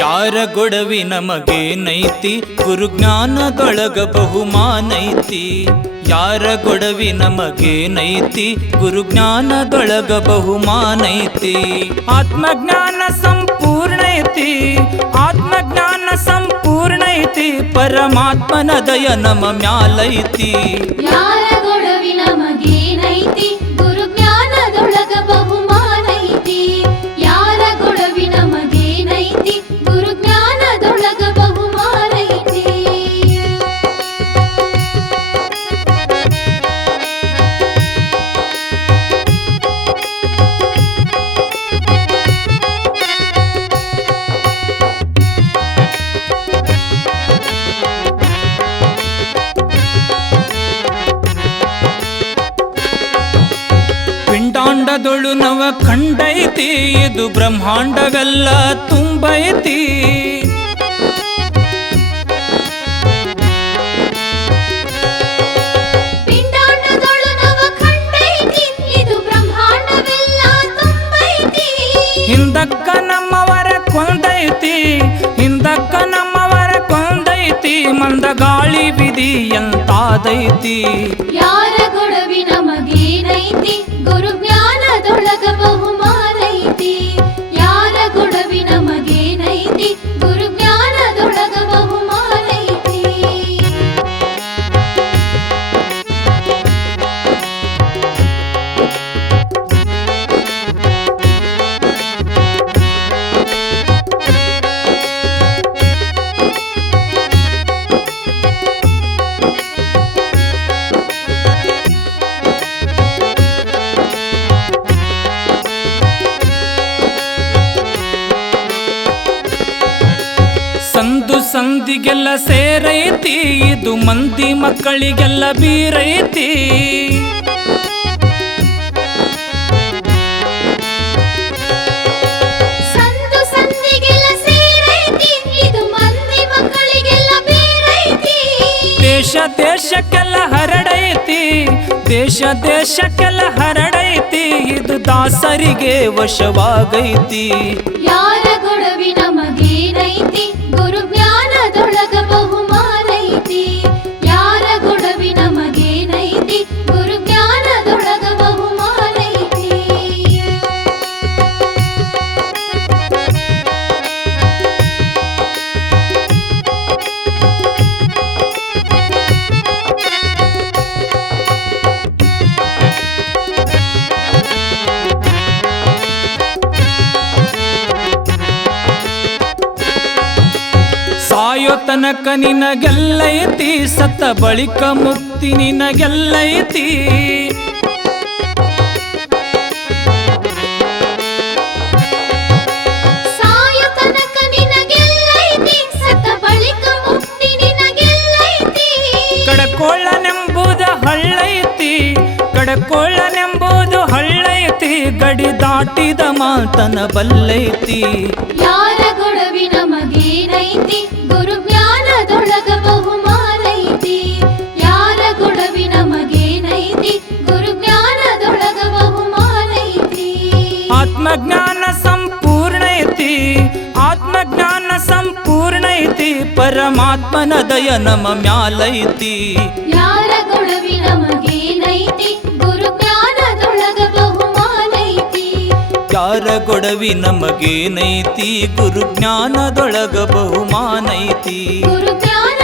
ಯಾರ ಗೊಡವಿ ನಮಗೇನೈತಿ ಗುರುಜ್ಞಾನದೊಳಗ ಬಹುಮಾನೈತಿ. ಯಾರ ಗೊಡವಿ ನಮಗೇನೈತಿ ಗುರುಜ್ಞಾನದೊಳಗ ಬಹುಮಾನೈತಿ. ಆತ್ಮಜ್ಞಾನ ಸಂಪೂರ್ಣೈತಿ, ಆತ್ಮಜ್ಞಾನ ಸಂಪೂರ್ಣೈತಿ, ಪರಮಾತ್ಮನ ದಯ ನಮ ಮ್ಯಾಲೈತಿ. ಯಾರ ಗೊಡವಿ ನಮಗೇನೈತಿ ಗುರುಜ್ಞಾನದೊಳಗ ಬಹುಮಾನೈತಿ. ಯಾರ ಗೊಡವಿ ನಮಗೇನೈತಿ ಗುರುಜ್ಞಾನದೊಳಗ ಬಹುಮಾನೈತಿ. ಪಿಂಡಾಂಡದೊಳು ನವ ಖಂಡೈತಿ, ಇದು ಬ್ರಹ್ಮಾಂಡವೆಲ್ಲ ತುಂಬೈತಿ. ಪಿಂಡಾಂಡದೊಳು ನವ ಖಂಡೈತಿ, ಇದು ಬ್ರಹ್ಮಾಂಡವೆಲ್ಲ ತುಂಬೈತಿ. ಹಿಂದಕ್ಕ ನಮ್ಮವರ ಕೊಂದೈತಿ, ಹಿಂದಕ್ಕ ನಮ್ಮವರ ಕೊಂದೈತಿ, ಮಂದ ಗಾಳಿ ವಿಧಿ ಎಂತಾದೈತಿ. ಯಾರ ಗೊಡವಿ ನಮಗೇನೈತಿ ಗುರುಜ್ಞಾನದೊಳಗ ಬಹುಮಾನೈತಿ. ಯಾರ ಗೊಡವಿ ನಮಗೇನೈತಿ ಗುರುಜ್ಞಾನದೊಳಗ ಬಹುಮಾನೈತಿ. ಸಂದು ಸಂದಿಗೆಲ್ಲ ಸೇರೈತಿ, ಇದು ಮಂದಿ ಮಕ್ಕಳಿಗೆಲ್ಲ ಬೀರೈತಿ. ಸಂದು ಸಂದಿಗೆಲ್ಲ ಸೇರೈತಿ, ಇದು ಮಂದಿ ಮಕ್ಕಳಿಗೆಲ್ಲ ಬೀರೈತಿ. ದೇಶ ದೇಶಕ್ಕೆಲ್ಲ ಹರಡೈತಿ, ದೇಶ ದೇಶಕ್ಕೆಲ್ಲ ಹರಡೈತಿ, ಇದು ದಾಸರಿಗೆ ವಶವಾಗೈತಿ. ಯಾರ ಗೊಡವಿ ನಮಗೇನೈತಿ ಗುರುಜ್ಞಾನದೊಳಗ ಬಹುಮಾನೈತಿ. ಯಾರ ಗೊಡವಿ ನಮಗೇನೈತಿ ಗುರುಜ್ಞಾನದೊಳಗ ಬಹುಮಾನೈತಿ. ಸಾಯೋ ತನಕ ನಿನಗೆಲ್ಲೈತಿ, ಸತ್ತ ಬಳಿಕ ಮುಕ್ತಿ ನಿನಗೆಲ್ಲೈತಿ. ಸಾಯೋ ತನಕ ನಿನಗೆಲ್ಲೈತಿ, ಸತ್ತ ಬಳಿಕ ಮುಕ್ತಿ ನಿನಗೆಲ್ಲೈತಿ. ಕಡಕೊಳ್ಳನೆಂಬುದು ಹಳ್ಳೈತಿ, ಕಡಕೊಳ್ಳನೆಂಬುದು ಹಳ್ಳೈತಿ, ಗಡಿ ದಾಟಿದ ಮಾತನ ಬಲ್ಲೈತಿ. ಯಾರ ಗೊಡವಿ ನಮಗೇನೈತಿ ಗುರುಜ್ಞಾನದೊಳಗ ಬಹುಮಾನೈತಿ. ಯಾರ ಗೊಡವಿ ನಮಗೇನೈತಿ ಗುರುಜ್ಞಾನದೊಳಗ ಬಹುಮಾನೈತಿ. ಆತ್ಮಜ್ಞಾನ ಸಂಪೂರ್ಣೈತಿ, ಆತ್ಮಜ್ಞಾನ ಸಂಪೂರ್ಣೈತಿ, ಪರಮಾತ್ಮನ ದಯ ನಮ ಮ್ಯಾಲೈತಿ. ಯಾರ ಗೊಡವಿ ನಮಗೇನೈತಿ ಗುರುಜ್ಞಾನದೊಳಗ ಬಹುಮಾನೈತಿ. ಯಾರ ಗೊಡವಿ ನಮಗೇನೈತಿ ಗುರುಜ್ಞಾನದೊಳಗ ಬಹುಮಾನೈತಿ. ಗುರುಜ್ಞಾನ